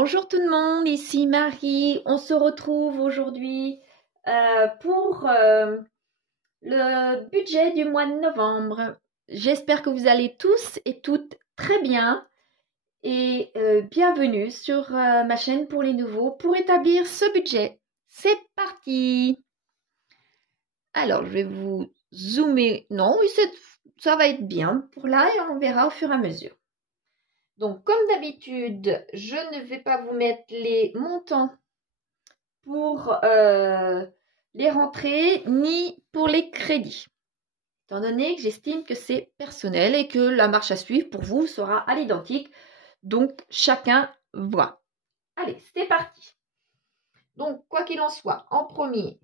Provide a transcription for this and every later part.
Bonjour tout le monde, ici Marie. On se retrouve aujourd'hui pour le budget du mois de novembre. J'espère que vous allez tous et toutes très bien et bienvenue sur ma chaîne pour les nouveaux pour établir ce budget. C'est parti! Alors, je vais vous zoomer. Non, oui, ça va être bien pour là et on verra au fur et à mesure. Donc, comme d'habitude, je ne vais pas vous mettre les montants pour les rentrées ni pour les crédits, étant donné que j'estime que c'est personnel et que la marche à suivre pour vous sera à l'identique. Donc, chacun voit. Allez, c'est parti. Donc, quoi qu'il en soit, en premier,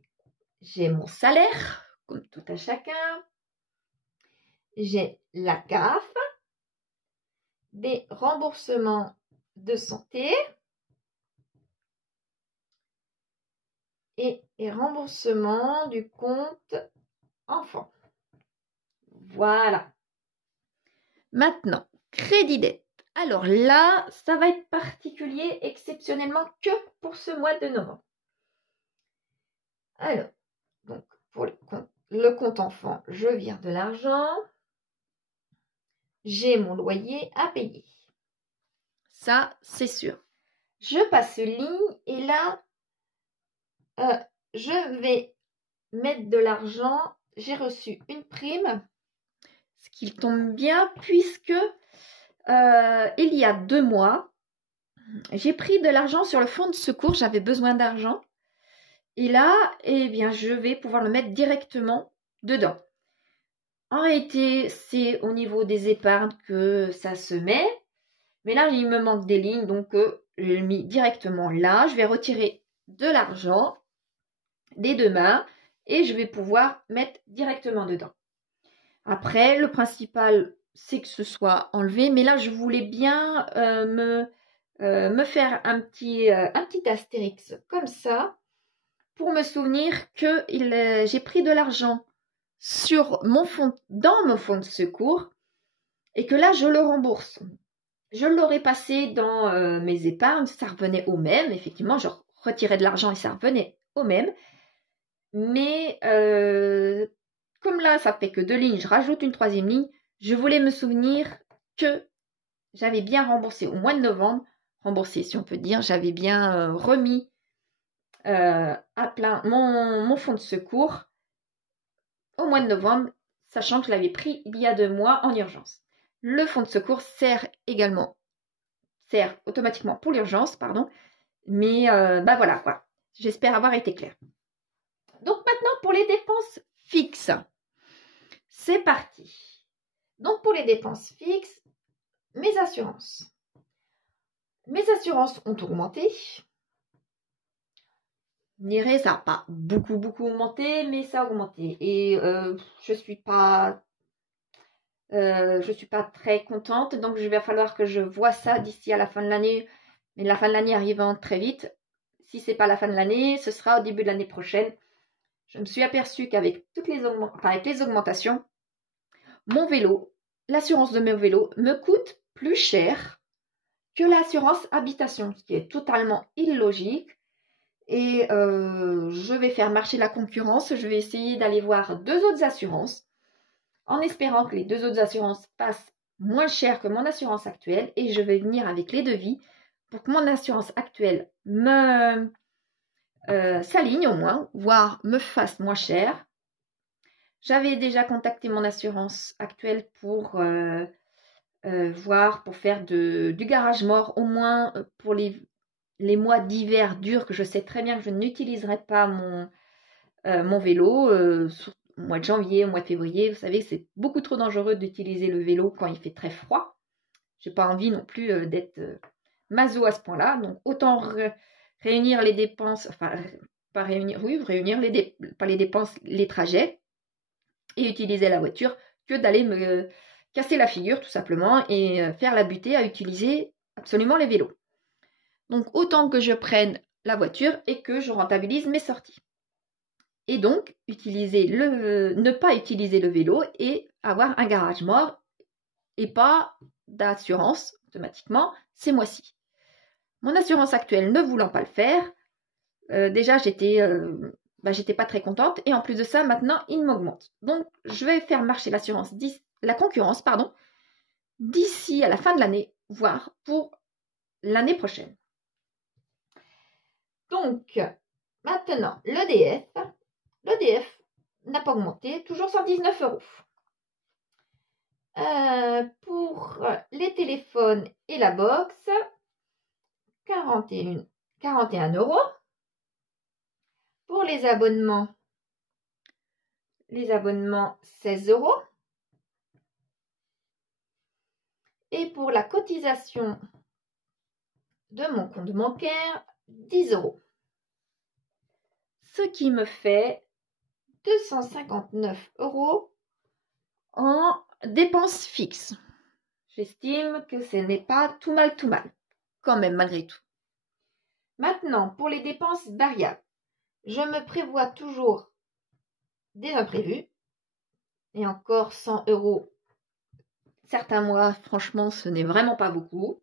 j'ai mon salaire, comme tout à chacun. J'ai la CAF, des remboursements de santé et remboursements du compte enfant. Voilà. Maintenant, crédit dette. Alors là, ça va être particulier exceptionnellement que pour ce mois de novembre. Alors, donc pour le compte enfant, je vire de l'argent. J'ai mon loyer à payer. Ça, c'est sûr. Je passe ligne et là, je vais mettre de l'argent. J'ai reçu une prime, ce qui tombe bien puisque il y a 2 mois, j'ai pris de l'argent sur le fonds de secours. J'avais besoin d'argent. Et là, eh bien, je vais pouvoir le mettre directement dedans. En réalité, c'est au niveau des épargnes que ça se met. Mais là, il me manque des lignes, donc je l'ai mis directement là. Je vais retirer de l'argent des 2 mains et je vais pouvoir mettre directement dedans. Après, le principal, c'est que ce soit enlevé. Mais là, je voulais bien me faire un petit astérix comme ça pour me souvenir que j'ai pris de l'argent dans mon fonds de secours et que là, je le rembourse. Je l'aurais passé dans mes épargnes, ça revenait au même. Effectivement, je retirais de l'argent et ça revenait au même. Mais comme là, ça fait que 2 lignes, je rajoute une 3e ligne. Je voulais me souvenir que j'avais bien remboursé au mois de novembre. Remboursé, si on peut dire. J'avais bien remis à plein mon fonds de secours au mois de novembre, sachant que je l'avais pris il y a 2 mois en urgence. Le fonds de secours sert automatiquement pour l'urgence, pardon. Mais bah voilà quoi. J'espère avoir été claire. Donc maintenant pour les dépenses fixes. C'est parti. Donc pour les dépenses fixes, mes assurances. Mes assurances ont augmenté. Vous direz, ça n'a pas beaucoup augmenté, mais ça a augmenté. Et je suis pas très contente, donc il va falloir que je vois ça d'ici à la fin de l'année. Mais la fin de l'année arrivant très vite, si ce n'est pas la fin de l'année, ce sera au début de l'année prochaine. Je me suis aperçue qu'avec avec les augmentations, mon vélo, l'assurance de mon vélo me coûte plus cher que l'assurance habitation, ce qui est totalement illogique. Et je vais faire marcher la concurrence. Je vais essayer d'aller voir 2 autres assurances en espérant que les 2 autres assurances passent moins cher que mon assurance actuelle. Et je vais venir avec les devis pour que mon assurance actuelle s'aligne au moins, voire me fasse moins cher. J'avais déjà contacté mon assurance actuelle pour voir, pour faire du garage mort, au moins pour les mois d'hiver durs, que je sais très bien que je n'utiliserai pas mon vélo, au mois de janvier, au mois de février. Vous savez, c'est beaucoup trop dangereux d'utiliser le vélo quand il fait très froid. Je n'ai pas envie non plus d'être maso à ce point-là. Donc, autant réunir les dépenses, enfin, pas les dépenses, les trajets, et utiliser la voiture, que d'aller me casser la figure, tout simplement, et faire la butée à utiliser absolument les vélos. Donc, autant que je prenne la voiture et que je rentabilise mes sorties. Et donc, ne pas utiliser le vélo et avoir un garage mort et pas d'assurance automatiquement ces mois-ci. Mon assurance actuelle ne voulant pas le faire, déjà j'étais pas très contente. Et en plus de ça, maintenant, il m'augmente. Donc, je vais faire marcher la concurrence, pardon, d'ici à la fin de l'année, voire pour l'année prochaine. Donc, maintenant, l'EDF n'a pas augmenté, toujours 119 €. Pour les téléphones et la box, 41 €. Pour les abonnements, 16 €. Et pour la cotisation de mon compte bancaire, 10 €. Ce qui me fait 259 € en dépenses fixes. J'estime que ce n'est pas tout mal, quand même, malgré tout. Maintenant, pour les dépenses variables, je me prévois toujours des imprévus. Et encore 100 €. Certains mois, franchement, ce n'est vraiment pas beaucoup.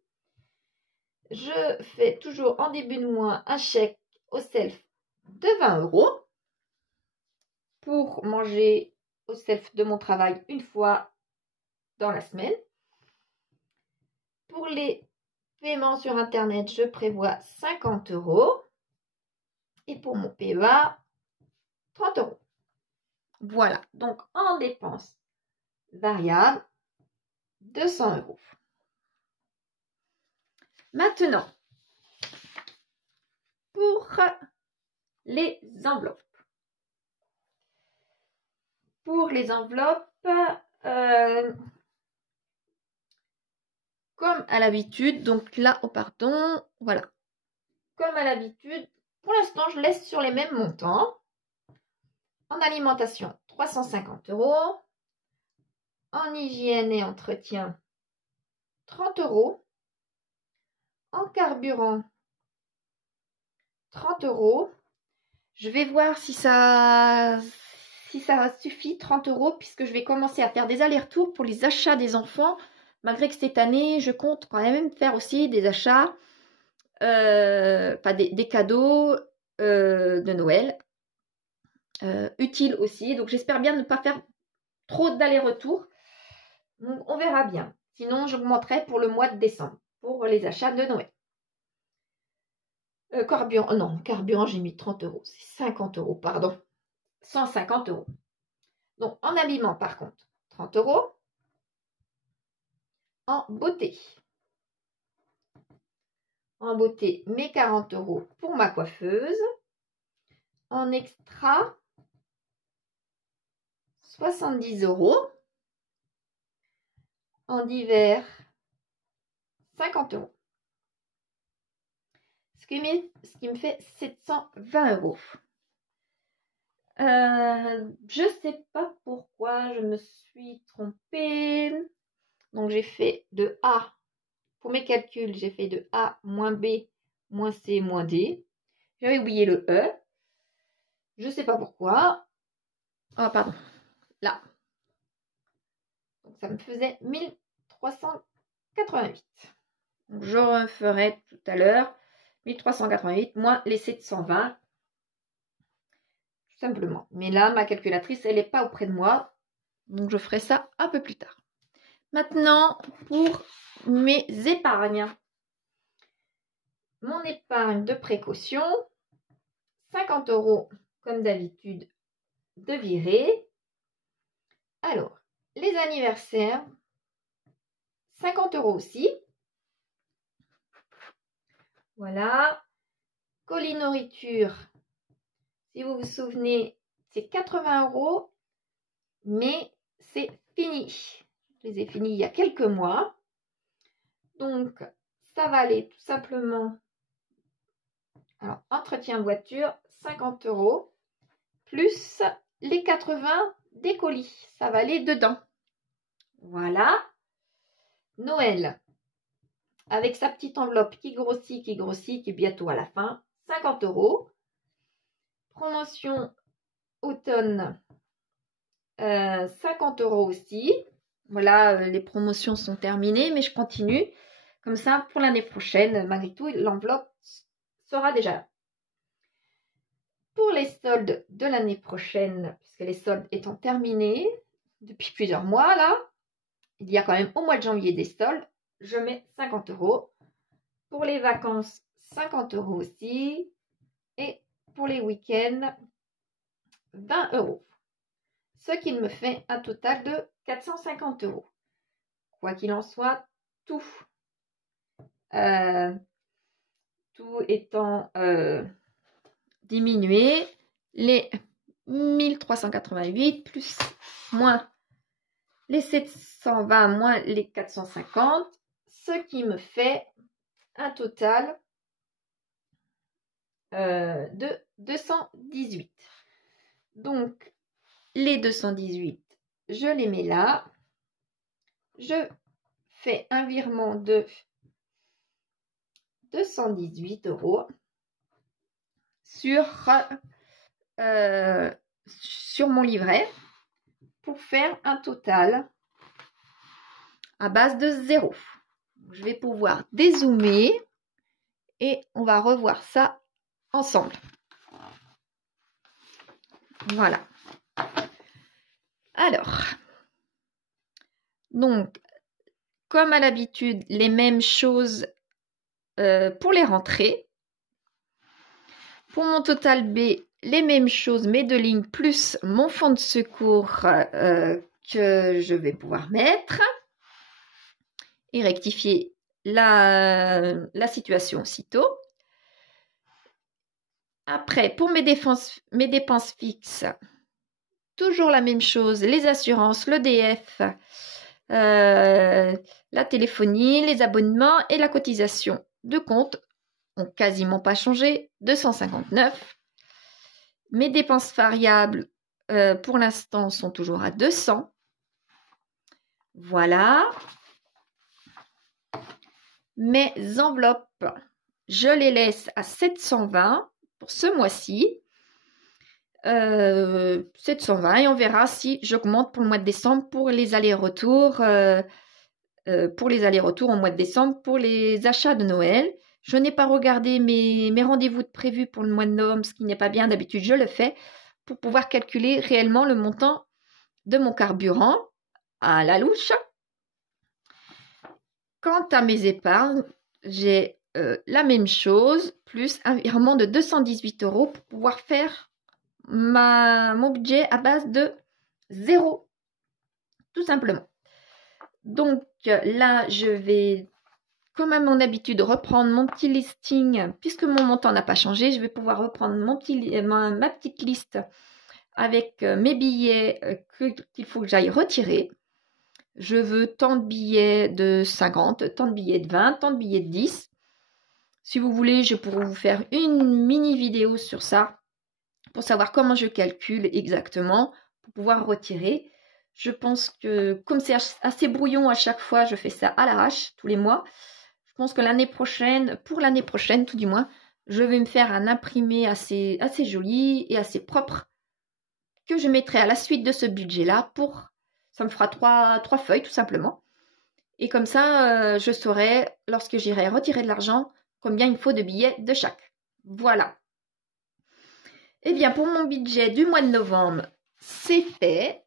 Je fais toujours en début de mois un chèque au self de 20 € pour manger au self de mon travail une fois dans la semaine. Pour les paiements sur Internet, je prévois 50 €. Et pour mon PEA, 30 €. Voilà, donc en dépenses variables, 200 €. Maintenant, pour les enveloppes. Pour les enveloppes, comme à l'habitude, donc là, oh pardon, voilà. Comme à l'habitude, pour l'instant, je laisse sur les mêmes montants. En alimentation, 350 €. En hygiène et entretien, 30 €. En carburant, 30 €. Je vais voir si ça suffit, 30 €, puisque je vais commencer à faire des allers-retours pour les achats des enfants. Malgré que cette année, je compte quand même faire aussi des achats, des cadeaux de Noël. Utiles aussi. Donc, j'espère bien ne pas faire trop d'allers-retours. Donc, on verra bien. Sinon, j'augmenterai pour le mois de décembre, pour les achats de Noël. Carburant, j'ai mis 30 €. C'est 50 €, pardon. 150 €. Donc, en habillement, par contre, 30 €. En beauté, mes 40 € pour ma coiffeuse. En extra, 70 €. En divers, 50 €. Ce qui me fait 720 €. Je ne sais pas pourquoi je me suis trompée. Donc, j'ai fait de A. Pour mes calculs, j'ai fait de A moins B moins C moins D. J'avais oublié le E. Je ne sais pas pourquoi. Oh, pardon. Là. Donc, ça me faisait 1388. Donc, je referai tout à l'heure 1388 moins les 720. Tout simplement. Mais là, ma calculatrice, elle n'est pas auprès de moi. Donc, je ferai ça un peu plus tard. Maintenant, pour mes épargnes. Mon épargne de précaution, 50 € comme d'habitude de virer. Alors, les anniversaires, 50 € aussi. Voilà. Colis nourriture, si vous vous souvenez, c'est 80 €, mais c'est fini. Je les ai finis il y a quelques mois. Donc, ça va aller tout simplement. Alors, entretien voiture, 50 € plus les 80 des colis. Ça va aller dedans. Voilà. Noël, avec sa petite enveloppe qui grossit, qui est bientôt à la fin, 50 €. Promotion automne, 50 € aussi. Voilà, les promotions sont terminées, mais je continue. Comme ça, pour l'année prochaine, malgré tout, l'enveloppe sera déjà là. Pour les soldes de l'année prochaine, puisque les soldes étant terminés depuis plusieurs mois, là, il y a quand même au mois de janvier des soldes, je mets 50 €. Pour les vacances, 50 € aussi. Et pour les week-ends, 20 €. Ce qui me fait un total de 450 €. Quoi qu'il en soit, tout étant diminué, les 1388 plus moins les 720 moins les 450, ce qui me fait un total de 218. Donc, les 218, je les mets là. Je fais un virement de 218 € sur mon livret pour faire un total à base de 0. Je vais pouvoir dézoomer et on va revoir ça ensemble. Voilà. Alors, donc, comme à l'habitude, les mêmes choses pour les rentrées. Pour mon total B, les mêmes choses, mes 2 lignes, plus mon fonds de secours que je vais pouvoir mettre. Et rectifier la situation aussitôt. Après, pour mes dépenses fixes, toujours la même chose, les assurances, l'EDF, la téléphonie, les abonnements et la cotisation de compte n'ont quasiment pas changé, 259. Mes dépenses variables, pour l'instant, sont toujours à 200. Voilà. Mes enveloppes, je les laisse à 720 pour ce mois-ci. 720 et on verra si j'augmente pour le mois de décembre pour les allers-retours au mois de décembre pour les achats de Noël. Je n'ai pas regardé mes rendez-vous prévus pour le mois de novembre, ce qui n'est pas bien, d'habitude je le fais pour pouvoir calculer réellement le montant de mon carburant à la louche. Quant à mes épargnes, j'ai la même chose, plus un virement de 218 € pour pouvoir faire mon budget à base de 0, tout simplement. Donc là, je vais, comme à mon habitude, reprendre mon petit listing, puisque mon montant n'a pas changé. Je vais pouvoir reprendre ma petite liste avec mes billets qu'il faut que j'aille retirer. Je veux tant de billets de 50, tant de billets de 20, tant de billets de 10. Si vous voulez, je pourrais vous faire une mini vidéo sur ça pour savoir comment je calcule exactement pour pouvoir retirer. Je pense que comme c'est assez brouillon à chaque fois, je fais ça à l'arrache tous les mois. Je pense que pour l'année prochaine tout du moins, je vais me faire un imprimé assez joli et assez propre que je mettrai à la suite de ce budget-là pour... Ça me fera trois feuilles tout simplement. Et comme ça, je saurai, lorsque j'irai retirer de l'argent, combien il faut de billets de chaque. Voilà. Eh bien, pour mon budget du mois de novembre, c'est fait.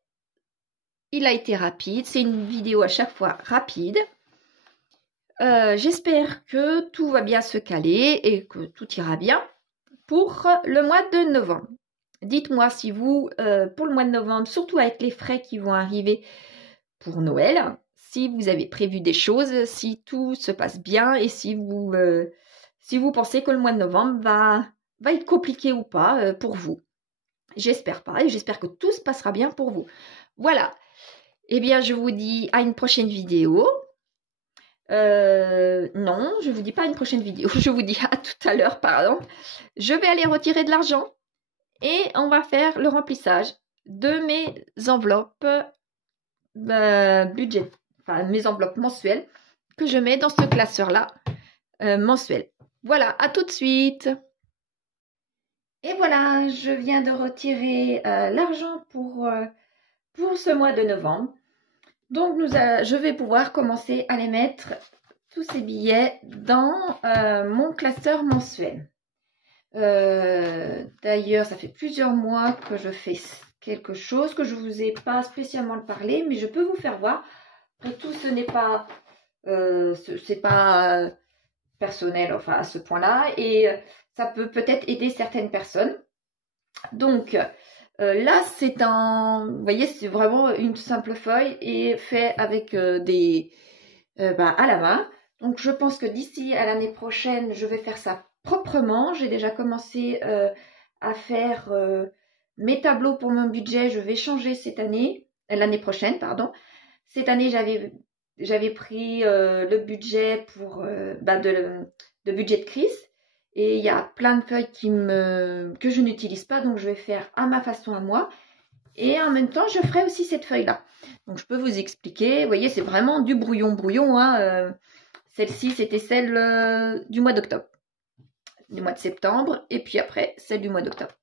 Il a été rapide. C'est une vidéo à chaque fois rapide. J'espère que tout va bien se caler et que tout ira bien pour le mois de novembre. Dites-moi si vous, pour le mois de novembre, surtout avec les frais qui vont arriver pour Noël, si vous avez prévu des choses, si tout se passe bien et si vous pensez que le mois de novembre va être compliqué ou pas pour vous. J'espère pas et j'espère que tout se passera bien pour vous. Voilà. Eh bien, je vous dis à une prochaine vidéo. Non, je vous dis pas une prochaine vidéo. Je vous dis à tout à l'heure, pardon. Je vais aller retirer de l'argent et on va faire le remplissage de mes enveloppes budget, enfin mes enveloppes mensuelles que je mets dans ce classeur-là mensuel. Voilà, à tout de suite. Et voilà, je viens de retirer l'argent pour ce mois de novembre. Donc, je vais pouvoir commencer à les mettre tous ces billets dans mon classeur mensuel. D'ailleurs, ça fait plusieurs mois que je fais quelque chose que je vous ai pas spécialement parlé, mais je peux vous faire voir. Après tout, ce n'est pas, c'est pas personnel, enfin à ce point-là, et ça peut peut-être aider certaines personnes. Donc là, c'est vous voyez, c'est vraiment une simple feuille et fait avec à la main. Donc je pense que d'ici à l'année prochaine, je vais faire ça proprement. J'ai déjà commencé à faire mes tableaux pour mon budget. Je vais changer l'année prochaine, pardon. Cette année, j'avais pris le budget pour de budget de crise. Et il y a plein de feuilles que je n'utilise pas, donc je vais faire à ma façon à moi. Et en même temps, je ferai aussi cette feuille-là. Donc je peux vous expliquer. Vous voyez, c'est vraiment du brouillon. Hein. Celle-ci, c'était celle du mois d'octobre, du mois de septembre, et puis après, celle du mois d'octobre.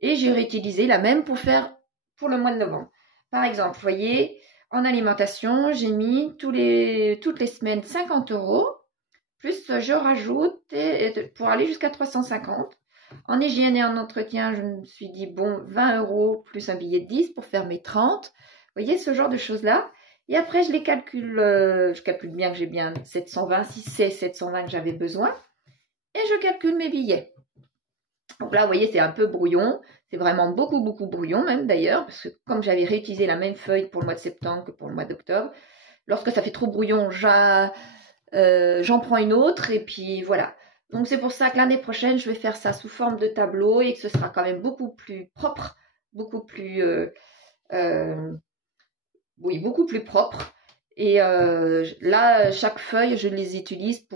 Et j'ai réutilisé la même pour le mois de novembre. Par exemple, vous voyez, en alimentation, j'ai mis toutes les semaines 50 €. Plus je rajoute pour aller jusqu'à 350. En hygiène et en entretien, je me suis dit, bon, 20 € plus un billet de 10 pour faire mes 30. Vous voyez, ce genre de choses-là. Et après, je les calcule. Je calcule bien que j'ai bien 720, si c'est 720 que j'avais besoin. Et je calcule mes billets. Donc là, vous voyez, c'est un peu brouillon. C'est vraiment beaucoup brouillon même d'ailleurs. Parce que comme j'avais réutilisé la même feuille pour le mois de septembre que pour le mois d'octobre, lorsque ça fait trop brouillon, j'en prends une autre et puis voilà. Donc c'est pour ça que l'année prochaine, je vais faire ça sous forme de tableau et que ce sera quand même beaucoup plus propre, beaucoup plus propre. Et là, chaque feuille, je les utilise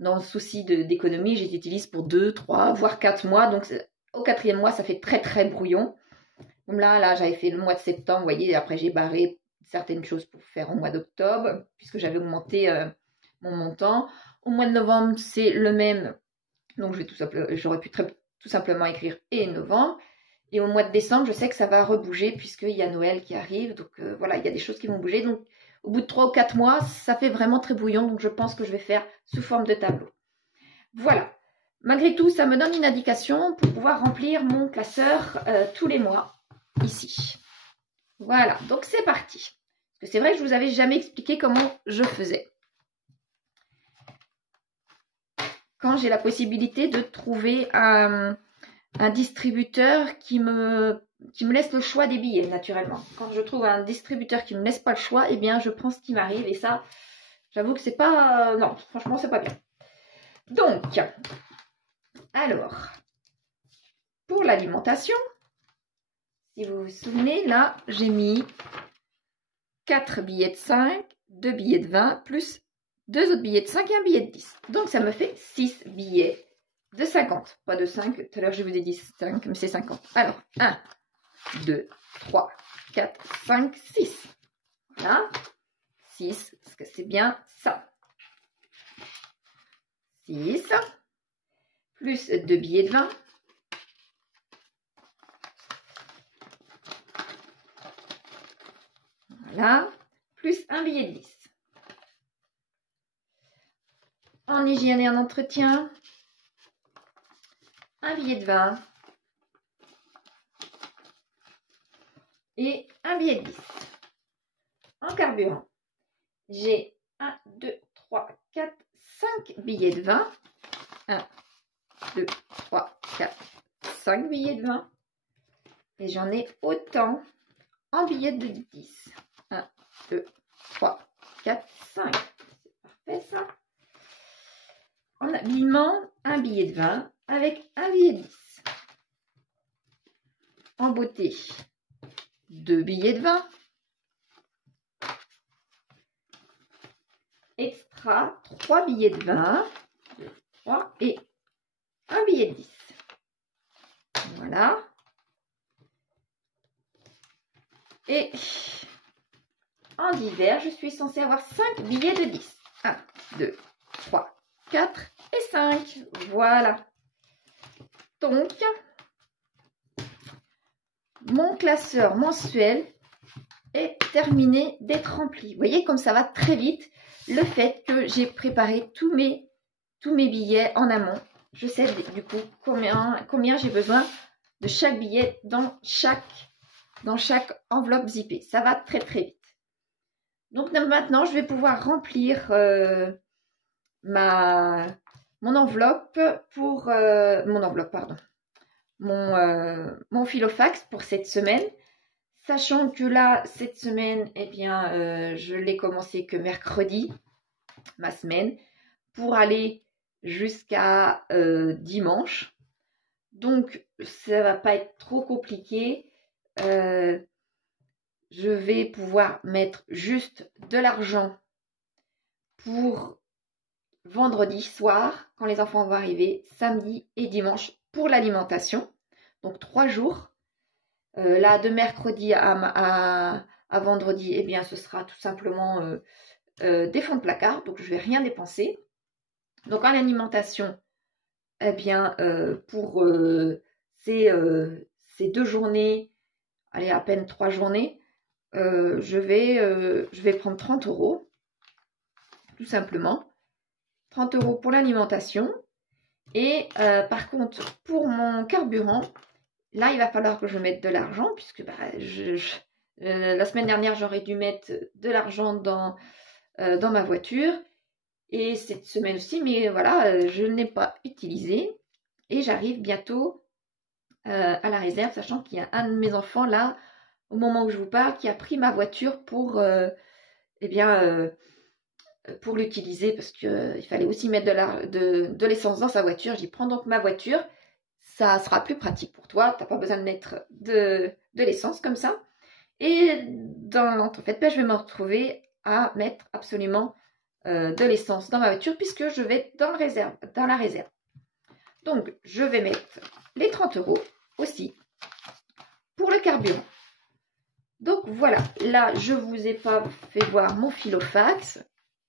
dans le souci d'économie, je les utilise pour 2, 3, voire 4 mois. Donc au 4e mois, ça fait très brouillon. Donc là, j'avais fait le mois de septembre, vous voyez, après j'ai barré certaines choses pour faire au mois d'octobre, puisque j'avais augmenté mon montant. Au mois de novembre, c'est le même. Donc, j'aurais pu tout simplement écrire et novembre. Et au mois de décembre, je sais que ça va rebouger puisqu'il y a Noël qui arrive. Donc, voilà, il y a des choses qui vont bouger. Donc, au bout de 3 ou 4 mois, ça fait vraiment très brouillon. Donc, je pense que je vais faire sous forme de tableau. Voilà. Malgré tout, ça me donne une indication pour pouvoir remplir mon classeur tous les mois ici. Voilà. Donc, c'est parti. Parce que c'est vrai que je ne vous avais jamais expliqué comment je faisais. Quand j'ai la possibilité de trouver un distributeur qui me laisse le choix des billets, naturellement. Quand je trouve un distributeur qui ne me laisse pas le choix, eh bien, je prends ce qui m'arrive. Et ça, j'avoue que c'est pas... non, franchement, c'est pas bien. Donc, alors, pour l'alimentation, si vous vous souvenez, là, j'ai mis 4 billets de 5, 2 billets de 20, plus 2 autres billets de 5 et un billet de 10. Donc, ça me fait 6 billets de 50. Pas de 5. Tout à l'heure, je vous ai dit 5, mais c'est 50. Alors, 1, 2, 3, 4, 5, 6. Voilà. 6, parce que c'est bien ça. 6. Plus 2 billets de 20. Voilà. Plus un billet de 10. En hygiène et en entretien, un billet de 20 et un billet de 10. En carburant, j'ai 1, 2, 3, 4, 5 billets de 20. 1, 2, 3, 4, 5 billets de 20. Et j'en ai autant en billets de 10. 1, 2, 3, 4, 5. C'est parfait ça. En habillement, un billet de 20 avec un billet de 10. En beauté, 2 billets de 20. Extra, 3 billets de 20. 2, 3 et un billet de 10. Voilà. Et en divers, je suis censée avoir 5 billets de 10. 1, 2, 3, 4 et 5. Voilà. Donc, mon classeur mensuel est terminé d'être rempli. Vous voyez comme ça va très vite. Le fait que j'ai préparé tous mes billets en amont. Je sais du coup combien j'ai besoin de chaque billet dans chaque enveloppe zippée. Ça va très très vite. Donc maintenant, je vais pouvoir remplir mon enveloppe pour mon filofax pour cette semaine. Sachant que là, cette semaine, eh bien, je l'ai commencé que mercredi, ma semaine, pour aller jusqu'à dimanche. Donc, ça va pas être trop compliqué. Je vais pouvoir mettre juste de l'argent pour vendredi soir, quand les enfants vont arriver, samedi et dimanche pour l'alimentation. Donc 3 jours. Là, de mercredi à vendredi, eh bien, ce sera tout simplement des fonds de placard. Donc, je ne vais rien dépenser. Donc, en alimentation, eh bien, pour ces 2 journées, allez, à peine 3 journées, je vais prendre 30 €, tout simplement. 30 € pour l'alimentation. Et par contre, pour mon carburant, là, il va falloir que je mette de l'argent, puisque la semaine dernière, j'aurais dû mettre de l'argent dans ma voiture. Et cette semaine aussi, mais voilà, je ne l'ai pas utilisé. Et j'arrive bientôt à la réserve, sachant qu'il y a un de mes enfants, là, au moment où je vous parle, qui a pris ma voiture pour l'utiliser, parce qu'il fallait aussi mettre de l'essence dans sa voiture. J'ai dit, prends donc ma voiture. Ça sera plus pratique pour toi. Tu n'as pas besoin de mettre de l'essence comme ça. Et en fait, je vais me retrouver à mettre absolument de l'essence dans ma voiture puisque je vais être dans la réserve. Donc, je vais mettre les 30 € aussi pour le carburant. Donc, voilà. Là, je ne vous ai pas fait voir mon filofax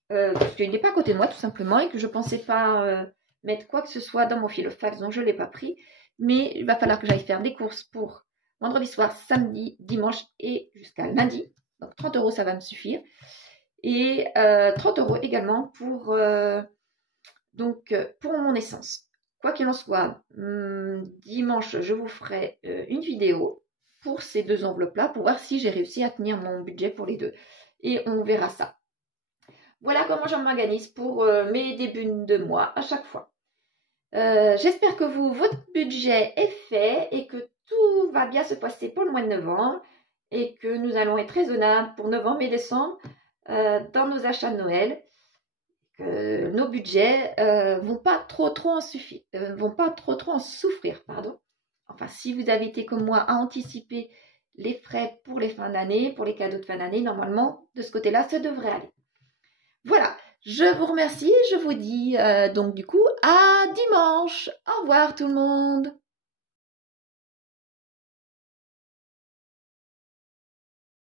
parce qu'il n'est pas à côté de moi tout simplement et que je ne pensais pas mettre quoi que ce soit dans mon filofax, donc je ne l'ai pas pris. Mais il va falloir que j'aille faire des courses pour vendredi soir, samedi, dimanche et jusqu'à lundi. Donc 30 €, ça va me suffire. Et 30 € également pour mon essence. Quoi qu'il en soit, dimanche, je vous ferai une vidéo pour ces 2 enveloppes-là pour voir si j'ai réussi à tenir mon budget pour les 2. Et on verra ça. Voilà comment je m'organise pour mes débuts de mois à chaque fois. J'espère que votre budget est fait et que tout va bien se passer pour le mois de novembre et que nous allons être raisonnables pour novembre et décembre dans nos achats de Noël. Que nos budgets vont pas trop en souffrir, pardon. Enfin, si vous avez été comme moi à anticiper les frais pour les fins d'année, pour les cadeaux de fin d'année, normalement, de ce côté-là, ça devrait aller. Voilà. Je vous remercie, je vous dis donc du coup à dimanche. Au revoir tout le monde.